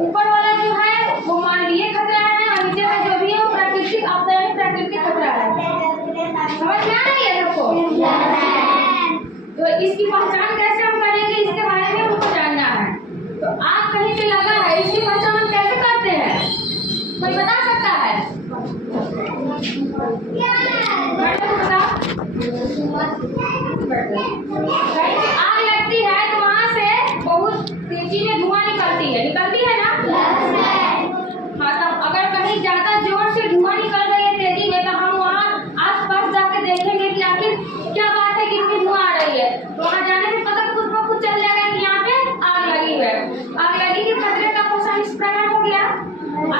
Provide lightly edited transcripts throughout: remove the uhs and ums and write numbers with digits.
ऊपर वाला जो है वो मानवीय खतरा है और नीचे का जो भी है वो प्राकृतिक आपदा है, प्राकृतिक खतरा है। समझ में आ रही है सबको? तो इसकी पहचान कैसे हम करेंगे, इसके बारे में हमको जानना है। तो आग कहीं पे लगा है, इसकी पहचान हम कैसे करते हैं, कोई बता सकता है? आग लगती है तो वहाँ से बहुत तेजी में धुआं निकलती है ना? हाँ, तब अगर कहीं ज्यादा जोर से धुआं निकल रही है तेजी में, तो हम वहाँ आस-पास जाके देखेंगे कि आखिर क्या बात है, कितनी धुआं आ रही है। तो वहाँ जाने से पता खुद ब खुद चल जाएगा कि यहाँ पे आग लगी है। आग लगी के खतरे का पहचान इस प्रकार हो गया।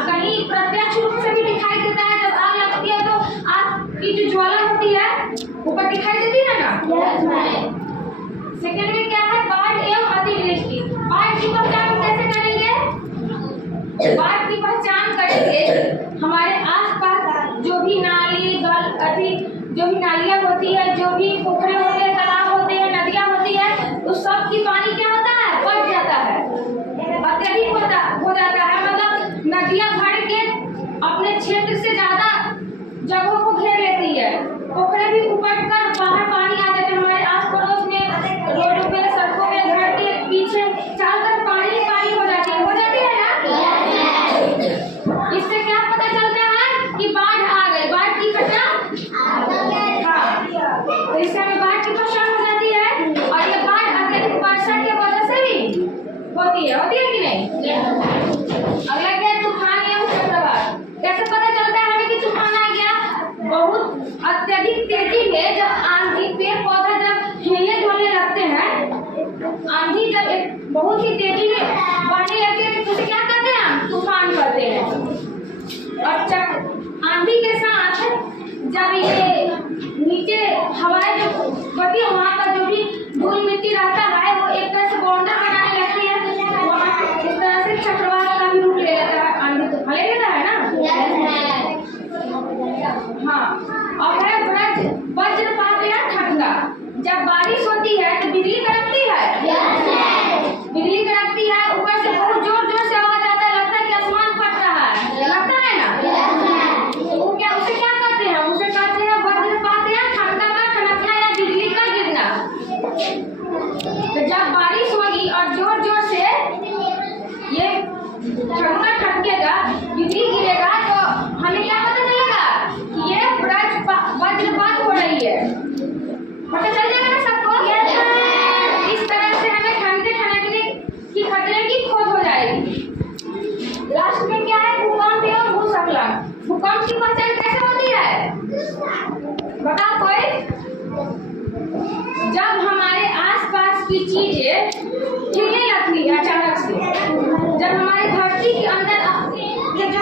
कहीं प्रत्यक्ष रूप से भी दिखाई देता है, जब आग लगती है तो आग की जो ज्वाला होती है ऊपर दिखाई देती है ना? सेकेंड में क्या है, बाढ़ एवं अतिवृष्टि। बाढ़ की पहचान कैसे करेंगे? बाढ़ की पहचान करेंगे हमारे आसपास जो भी नाली जो भी नालियाँ होती है, जो भी पोखरे होते हैं, तालाब होते हैं, नदियाँ होती है, उस सब की पानी क्या होता है, बढ़ जाता है, अत्यधिक हो जाता है। मतलब नदियाँ भर के अपने क्षेत्र से ज्यादा जगहों को घेर लेती है। पोखरे भी उपट कर बाहर पानी आ जाते हैं। हमारे आस पड़ोस में, रोडों पे, सड़कों में, घर के पीछे चारों तरफ पानी हो जाती है ना? इससे क्या पता चलता है कि बाढ़ आ गई, बाढ़ की घटना। हाँ, तो इससे हमें बाढ़ की पहचान हो जाती है। और ये बाढ़ अत्यधिक वर्षा की वजह से भी होती है कि नहीं? अगला क्या है, तूफान एवं चक्रवात। कैसे पता चलता है हमें कि तूफान आ गया? बहुत अत्यधिक तेजी में जब आंधी, पेड़ पौधा जब हिलने डुलने लगते हैं, आंधी जब बहुत ही तेजी में बढ़ने लगती है तो उसे क्या कहते हैं, हम तूफान कहते हैं। और आंधी के साथ जब ये नीचे हवाएं जो बहती है, वहाँ का जो भी धूल मिट्टी रहता है वो एक तरह से बाउंड्री बनाने लगती है। वहाँ इस तरह से चक्रवात का भी रूप ले लेता है, आंधी तो ले लेता है ना? हाँ, और है वज्रपात या ठंडा। जब बारिश होती है तो बिजली कड़कती है, बिजली कड़कती है, ऊपर से बहुत जोर से आवाज आता है, लगता है कि आसमान फट रहा है, लगता है ना? तो वो क्या, उसे क्या कहते हैं, उसे कहते हैं वज्रपात या ठंडा का ठनकना या बिजली का गिरना। तो जब बारिश होगी और जोर से ये ठनका ठनकेगा, बिजली गिरेगा, तो हमें क्या पता चलेगा कि ये वज्रपात हो रही है। पता चल जाएगा ना सबको? इस तरह से हमें ठनकने की खतरे की खोज हो जाएगी। लास्ट में क्या है, भूकंप एवं भूस्खलन। भूकंप की पहचान कैसे होती है, बताओ कोई? जब हमारे आसपास की चीजें हिलने लगती है अचानक से, जब हमारी धरती के अंदर के जो